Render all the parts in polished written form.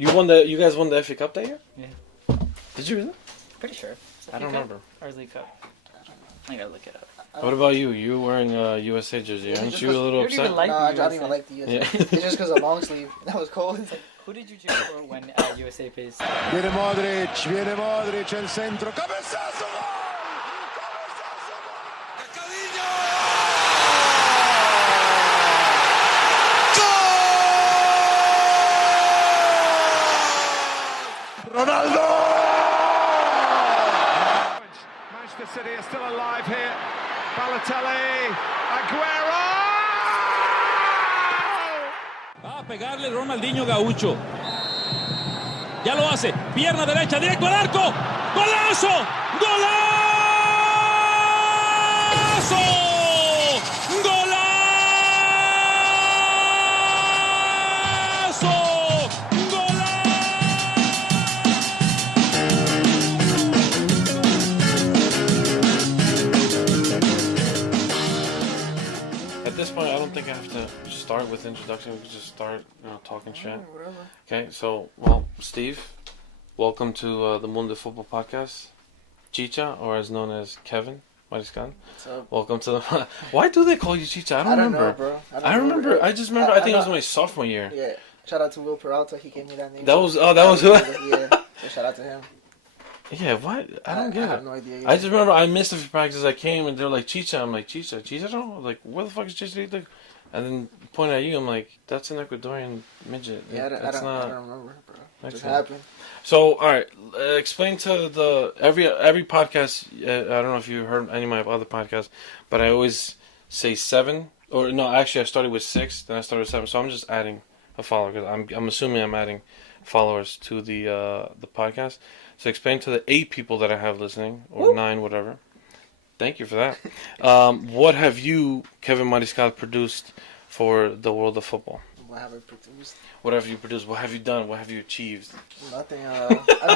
You guys won the FA Cup that year? Yeah. Did you really? Pretty sure. I don't remember. Or League Cup? I gotta look it up. What about you? You wearing a USA jersey? Aren't you a little upset? Even like I don't even like the USA. Yeah. It's just because of long sleeve. That was cold. Who did you cheer for when USA faced? Viene Modric, el centro, cabezazo, gol! Ronaldo! Manchester City are still alive here. Balotelli, Aguero! Va a pegarle Ronaldinho Gaucho. Ya lo hace. Pierna derecha, directo al arco. ¡Golazo! ¡Golazo! ¡Golazo! At this point, I don't think I have to start with introduction. We can just start, talking shit. Whatever. Okay, so, well, Steve, welcome to the Mundo de Futbol podcast. Chicha, or as known as Kevin Mariscal. What's up? Welcome to the... Why do they call you Chicha? I don't remember. know, bro. I remember. I just remember. I think it was my sophomore year. Yeah. Shout out to Will Peralta. He gave me that name. That was who? Yeah. So shout out to him. Yeah, what? I don't get I it. have no idea. Either. I just remember I missed a few practices. I came and they're like Chicha. I'm like Chicha. Chicha? No. Like, where the fuck is Chicha? And then pointing at you, I'm like, that's an Ecuadorian midget. Yeah, I That's don't not. remember, bro. It just Okay. happened. So, all right, explain to the every podcast. I don't know if you heard any of my other podcasts, but I always say 7 or no. Actually, I started with 6, then I started with 7. So I'm just adding a follower because I'm assuming I'm adding followers to the podcast. So explain to the 8 people that I have listening or 9, whatever. Thank you for that. What have you, Kevin Mariscal, produced for the world of football? What have I produced? What have you produced? What have you done? What have you achieved? Nothing. I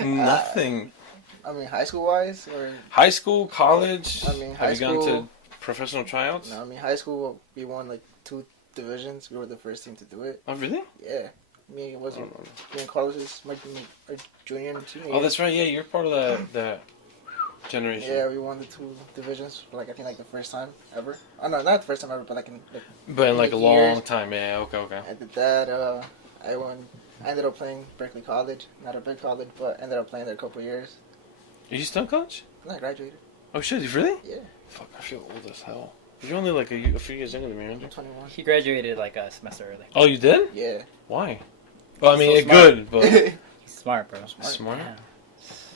mean, Nothing. I mean, high school wise, or High school, college. I mean, have high you gone to school. professional tryouts? No, I mean, high school we won like 2 divisions. We were the first team to do it. Oh, really? Yeah. Me and Carlos is my junior and senior. Oh, that's right. Yeah, you're part of that generation. Yeah, we won the 2 divisions for I think the first time ever. Oh no, not the first time ever, but But in like a long years. time. Yeah. Okay. I did that. I ended up playing Berkeley College, not a big college, but ended up playing there a couple of years. Are you still in college? And I graduated. Oh shit! You really? Yeah. Fuck! I feel old as hell. You're only like a few years younger than me, aren't you? I'm 21. He graduated like a semester early. Oh, you did? Yeah. Why? Well, I mean, So it's smart. good, but He's smart, bro. smart. Yeah.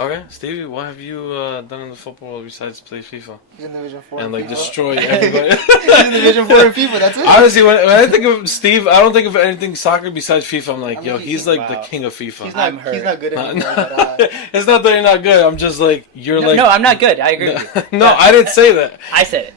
Okay, Stevie, what have you done in the football world besides play FIFA He's in Division 4. and in like FIFA. destroy everybody? He's in Division 4 in FIFA. That's it. Honestly, when I think of Steve, I don't think of anything soccer besides FIFA. I'm like, I mean, yo, he's like the wow. king of FIFA. He's I'm not. hurt. He's not good No, anymore. no. But, It's not that you're not good. I'm just like you're No, like. no, I'm not good. I agree with you. No, I didn't say that. I said it.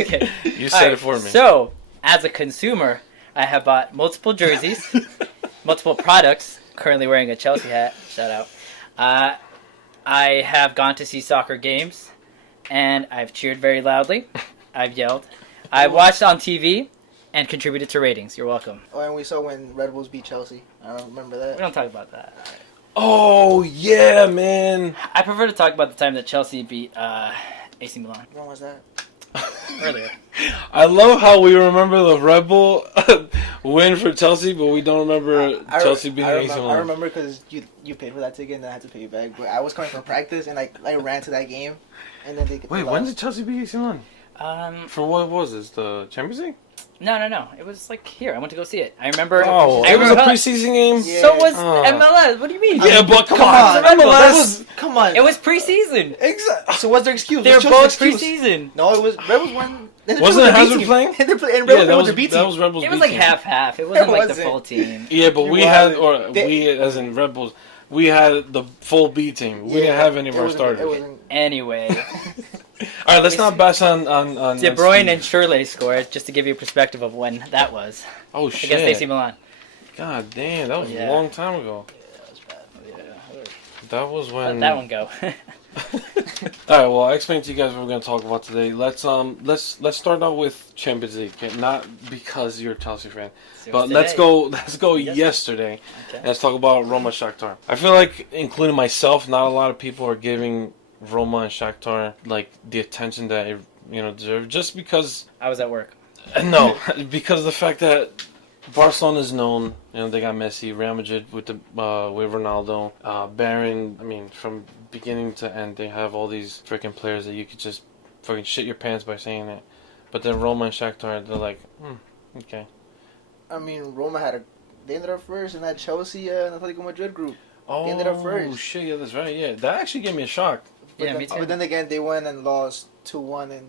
Okay. You All said right, it for me. So, as a consumer, I have bought multiple jerseys, multiple products. Currently wearing a Chelsea hat. Shout out. I have gone to see soccer games, and I've cheered very loudly. I've yelled. I watched on TV and contributed to ratings. You're welcome. oh, and we saw when Red Bulls beat Chelsea. I don't remember We that. don't talk about that. Oh yeah, man. I prefer to talk about the time that Chelsea beat AC Milan When was that? earlier. I love how we remember the Red Bull win for Chelsea, but we don't remember Chelsea being AC I Milan. remember because you paid for that ticket and then I had to pay you back. But I was coming from practice and I ran to that game, and then they Wait, when did Chelsea beat AC Milan? For what was this? The Champions League? No. It was like here. I went to go see it. I remember. Oh, I it was a remember- preseason game. Yeah. So was Oh. MLS. What do you mean? Yeah, but come Come on, on, MLS. Come on. It was preseason. Exactly. So what's their excuse? They were What's both Chelsea's excuse? preseason. No, it was Red Bulls won. Wasn't it Hazard playing? And Yeah, Red Bulls that was was their B that team. was Red Bulls. It was B like team. half. It wasn't It like the wasn't. full team. Yeah, but It we had, wasn't. we as in Red Bulls, we had the full B team. We didn't have any of It our wasn't- starters. It wasn't. Anyway, All right, let's not bash on De Bruyne Steve. and Shirley scored just to give you a perspective of when that was Oh against AC shit! Milan. God damn, that was a Yeah. long time ago. That was bad. That was Let when that one go. All right. Well, I explained to you guys what we're going to talk about today. Let's start out with Champions League. Okay? Not because you're a Chelsea fan, but let's go yesterday. Okay. Let's talk about Roma Shakhtar. I feel like, including myself, not a lot of people are giving Roma and Shakhtar like the attention that it deserve. Just because I was at work. no, because of the fact that Barcelona is known. They got Messi, Real Madrid with Ronaldo, Bayern. I mean, from beginning to end, they have all these freaking players that you could just fucking shit your pants by saying it. But then Roma and Shakhtar, they're like, okay. I mean, Roma they ended up first in that Chelsea and Atletico Madrid group. Oh, they ended up first. Oh shit, yeah, that's right. Yeah, that actually gave me a shock. Me too. But then again, they went and lost 2-1 in,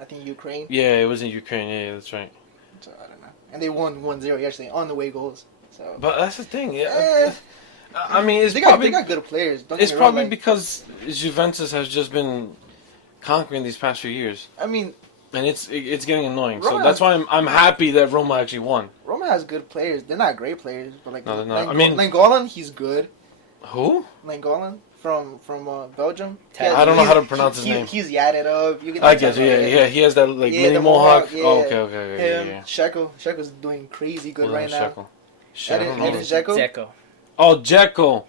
I think, Ukraine. Yeah, it was in Ukraine. Yeah, that's right. So I don't know. And they won 1-0 yesterday on the way goals. So. But that's the thing. Yeah. I mean, they got good players. It's probably because Juventus has just been conquering these past few years. I mean, and it's getting annoying. Roma so that's why I'm happy that Roma actually won. Roma has good players. They're not great players, but like no, they're not. Nainggolan, he's good. Who? Nainggolan from Belgium. I don't know how to pronounce his name. He's yadded up. I guess, yeah. He has that mini mohawk. Yeah. Oh, okay. Yeah. Sheko's doing crazy good right now. That is Dzeko. Oh, Dzeko.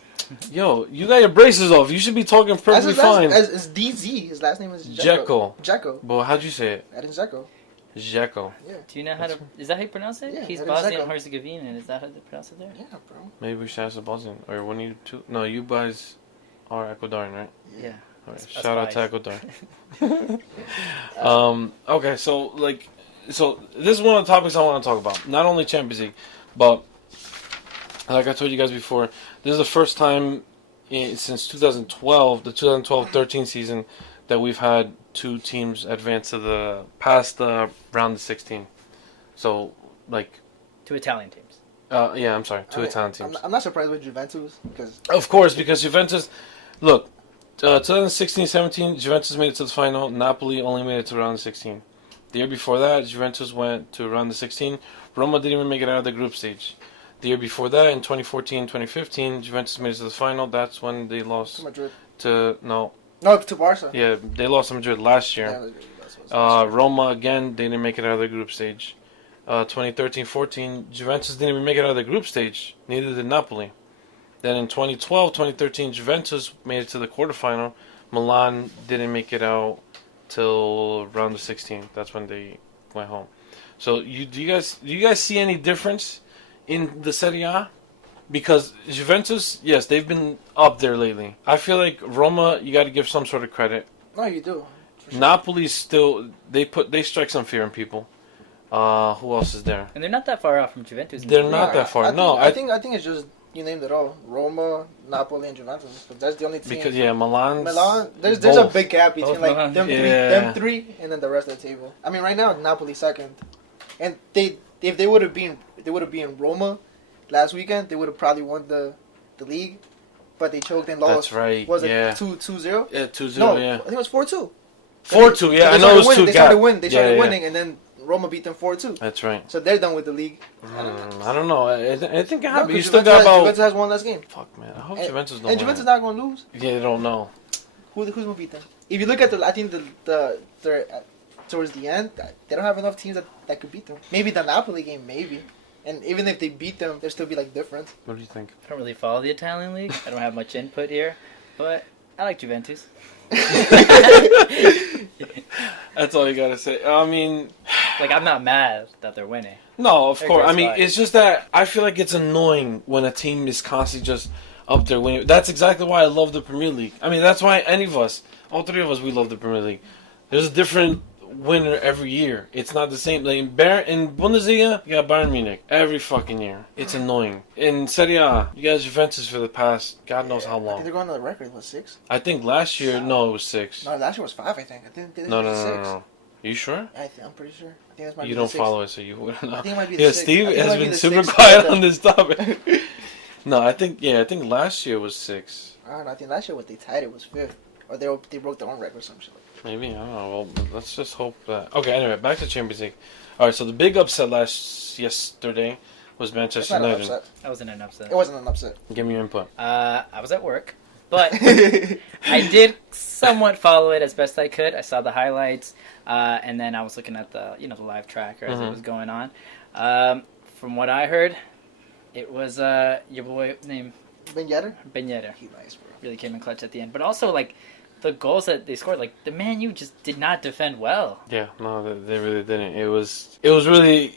Yo, you got your braces off. You should be talking perfectly fine. It's DZ. His last name is Dzeko. Dzeko. But how'd you say it? Edin Dzeko. Dzeko. Yeah. Do you know how to? Is that how you pronounce it? Yeah, He's Edin Bosnian Dzeko. Herzegovinian. Is that how they pronounce it there? Yeah, bro. Maybe we should ask the Bosnian. Or one of you two. No, you guys are Ecuadorian, right? Yeah. All right. Us Shout out to spies. Ecuador. Okay, so this is one of the topics I want to talk about. Not only Champions League, but like I told you guys before, this is the first time since 2012, the 2012-13 season, that we've had two teams advance to past the round of 16. So, like, Two Italian teams. yeah, I'm sorry, two Italian teams. I'm not surprised with Juventus because. Of course, because Juventus, look, 2016-17, Juventus made it to the final. Napoli only made it to round of 16. The year before that, Juventus went to round of 16. Roma didn't even make it out of the group stage. The year before that, in 2014-2015, Juventus made it to the final. That's when they lost to Madrid. To Barca. Yeah, they lost to Madrid last year. Yeah, Roma, again, they didn't make it out of the group stage. 2013-14, Juventus didn't even make it out of the group stage. Neither did Napoli. Then in 2012-2013, Juventus made it to the quarterfinal. Milan didn't make it out till round of 16. That's when they went home. So do you guys see any difference in the Serie A? Because Juventus, yes, they've been up there lately. I feel like Roma, you got to give some sort of credit. No, you do. Sure. Napoli's still they strike some fear in people. Who else is there? And they're not that far off from Juventus. They're not that far. I think it's just you named it all: Roma, Napoli, and Juventus. But that's the only team. Because Milan. There's a big gap between like them three, and then the rest of the table. I mean, right now Napoli second, and if they would have been Roma last weekend, they would have probably won the league, but they choked and lost. That's right. Was it yeah. 2-0? Yeah, 2-0. No, yeah. I think it was 4-2. 4-2. Yeah, I know it was 2. They started winning, and then Roma beat them 4-2. That's right. So they're done with the league. I don't know. I think it happened. You still Juventus got about. Juventus has one last game. Fuck man, I hope Juventus don't. And Juventus not going to lose. Yeah, they don't know. Who's going to beat them? If you look at I think towards the end, they don't have enough teams that could beat them. Maybe the Napoli game, maybe. And even if they beat them, there'll still be like difference. What do you think? I don't really follow the Italian league. I don't have much input here, but I like Juventus. That's all you gotta say. I mean, like, I'm not mad that they're winning. No, of course. I mean, fine. it's just that I feel like it's annoying when a team is constantly just up there winning. That's exactly why I love the Premier League. I mean, that's why any of us, all three of us, we love the Premier League. There's a different winner every year. It's not the same. Like in Bundesliga, you got Bayern Munich every fucking year. It's annoying. In Serie A, you got Juventus for the past God knows how I think long. they're going on the record. Was 6? I think last year, no, it was 6. No, last year was 5. I think. I think No. was 6. You sure? I'm pretty sure. I think that's might You be don't the 6th. follow it, so you wouldn't know. I think it might be the Yeah, 6th. Steve I think it has might be been the super 6th. quiet on this topic. No, I think last year was 6. I don't know. I think last year they tied it was 5th, or they broke their own record or some shit. Maybe, I don't know. Well, let's just hope that. Okay, anyway, back to Champions League. All right, so the big upset yesterday was Manchester It's not an United. upset. That wasn't an upset. It wasn't an upset. Give me your input. I was at work. But I did somewhat follow it as best I could. I saw the highlights, and then I was looking at the the live tracker as it was going on. From what I heard, it was your boy named Ben Yedder? Ben Yedder. He nice, bro. Really came in clutch at the end. But also, like, the goals that they scored, like, the Man U just did not defend well. Yeah, no, they really didn't. It was really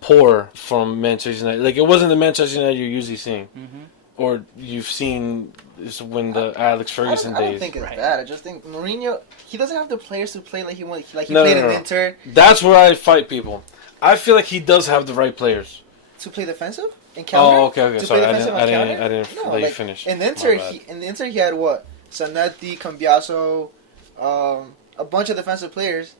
poor from Manchester United. Like, it wasn't the Manchester United you're usually seeing. Mm-hmm. Or you've seen this when the Alex Ferguson I don't days. think it's Right. bad. I just think Mourinho, he doesn't have the players to play like he wants. Like he No, played no, in no. Inter That's where I fight people. I feel like he does have the right players. to play defensive and counter. Oh, okay. To Sorry, play I defensive didn't and counter? No, let you like, finish. In My Inter, bad. he had what? Zanetti, Cambiaso, a bunch of defensive players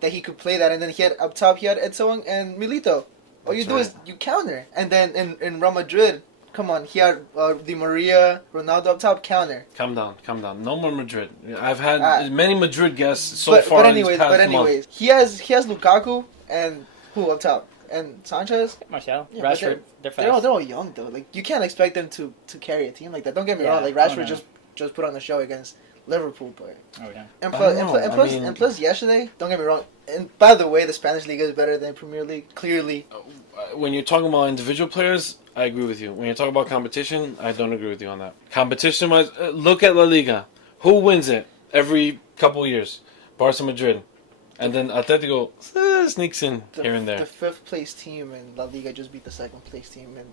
that he could play that, and then he had up top he had Edson and Milito. All you That's do right. is you counter, and then in Real Madrid, come on, he had Di Maria, Ronaldo up top counter. Calm down. No more Madrid. I've had Ah. many Madrid guests so far. But in these past month. he has Lukaku and who up top and Sanchez. Martial, Yeah, but Rashford, they're They're fast. all young though. Like you can't expect them to carry a team like that. Don't get me Yeah. wrong. Like Oh, Rashford no. just put on the show against Liverpool, but Oh, yeah. and I plus don't know. I mean- and plus yesterday. Don't get me wrong. And by the way, the Spanish League is better than Premier League. Clearly, When you're talking about individual players, I agree with you. When you're talking about competition, I don't agree with you on that. Competition-wise, look at La Liga. Who wins it every couple years? Barca, Madrid. And then Atletico sneaks in here and the there. fifth place team in La Liga just beat the second place team in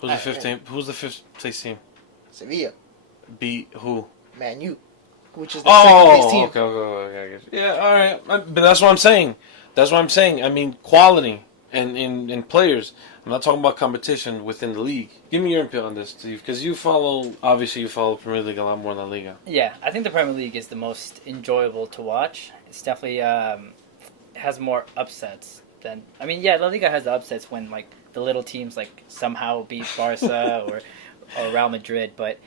Who's the fifth team? Who's the fifth place team? Sevilla, Beat who? Man U, which is the second place team. Okay. I guess. Yeah, all right. But that's what I'm saying. I mean, quality and in players. I'm not talking about competition within the league. Give me your input on this, Steve, because you follow Premier League a lot more than La Liga. Yeah, I think the Premier League is the most enjoyable to watch. It's definitely has more upsets than. I mean, yeah, La Liga has the upsets when like the little teams like somehow beat Barca or Real Madrid, but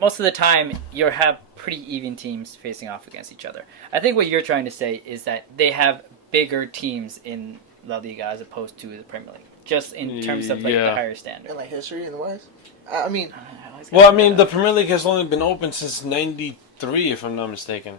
most of the time you have pretty even teams facing off against each other. I think what you're trying to say is that they have bigger teams in La Liga as opposed to the Premier League, just in terms of like the Yeah. higher standard. In like history and wise. I mean, Well, I mean, the Premier League has only been open since '93, if I'm not mistaken.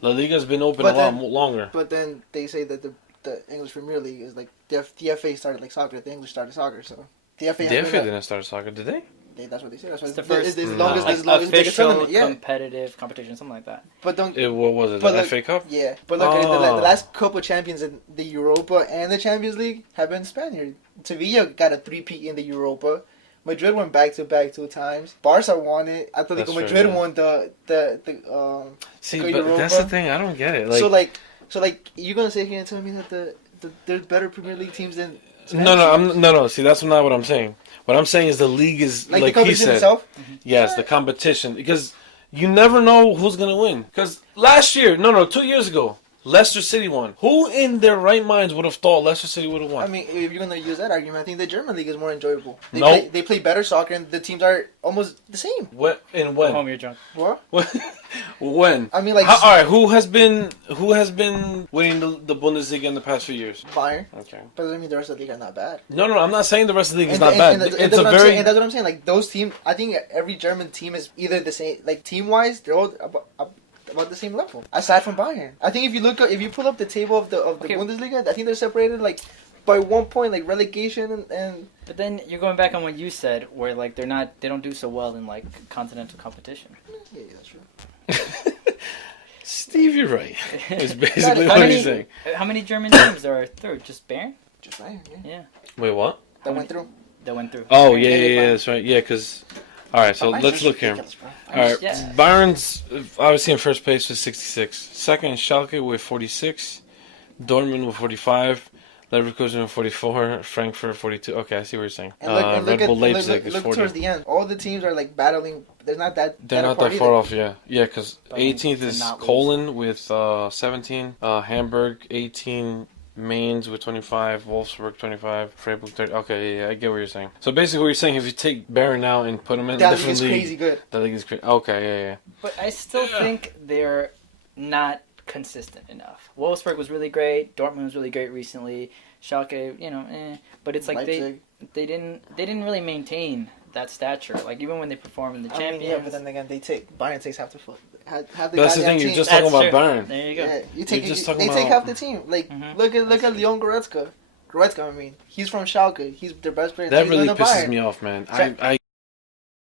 La Liga's been open But a lot then- longer. but then they say that the English Premier League is like the FA started like soccer. The English started soccer, so the FA. The has FA been didn't start soccer, did they? that's what they say. That's what It's the first It's the No. longest. like, It's the longest biggest official tournament. Yeah, competitive competition, something like that. but don't. What was it? But The look- FA Cup? Yeah, but look, the Oh. last couple champions in the Europa and the Champions League have been Spaniards. Sevilla got a three-peat in the Europa. Madrid went back to back 2 times. Barca won it. Atletico That's true, Madrid yeah. won the See, Go but that's Europa. the thing. I don't get it. so like you're gonna sit here and tell me that there's better Premier League teams than No. See, that's not what I'm saying. What I'm saying is the league is like like the he competition said. itself. Yes, the competition, because you never know who's gonna win. Because 2 years ago, Leicester City won. Who in their right minds would have thought Leicester City would have won? I mean, if you're gonna use that argument, I think the German league is more enjoyable. Nope. They play better soccer, and the teams are almost the same. when? Go home, you're drunk. What? When? I mean, like all right, who has been winning the Bundesliga in the past few years? Bayern, Okay. but I mean the rest of the league are not bad. No, I'm not saying the rest of the league is And- not and- bad. and that's- It's and a that's what I'm very saying, and that's what I'm saying. Like those teams, I think every German team is either the same. Like team wise, they're all about the same level. Aside from Bayern, I think if you pull up the table of the Okay. Bundesliga, I think they're separated like by 1 point, like relegation and But then you're going back on what you said, where like they don't do so well in like continental competition. yeah, that's true. Steve, you're right. It's How basically How what many, he's saying. how many German teams are third? Just Bayern? Just Bayern, yeah. Yeah, Wait, what? That went through. that went through. Oh Yeah, yeah, Bayern. that's right. Yeah, because all right. So Bayern's let's just look here. ridiculous, bro. All right, Yeah. Bayern's obviously in first place with 66. Second, Schalke with 46. Dortmund with 45. Leverkusen with 44. Frankfurt 42. Okay, I see what you're saying. And look Red at Bull Leipzig is look 40. towards the end. All the teams are like battling. They're not that. They're not apart that far either. off, yeah. Yeah, because But 18th to is not lose. Cologne with 17. Hamburg 18. Mainz with 25. Wolfsburg 25. Freiburg 30. Okay, yeah, I get what you're saying. So basically what you're saying, if you take Bayern now and put them in a That league different is league, crazy good. that league is crazy. Okay, yeah. But I still think they're not consistent enough. Wolfsburg was really great. Dortmund was really great recently. Schalke, but it's like Leipzig. they didn't really maintain that stature. Like even when they perform in the Champions. Yeah, but then again, Bayern takes half the foot. Half the That's the thing. team. You're just talking about true. Bayern. There you go. Yeah, You're just they talking take about- half the team. Like look at Leon Goretzka. He's from Schalke. He's their best player. That He's really going to pisses Bayern. me off, man. Tra- I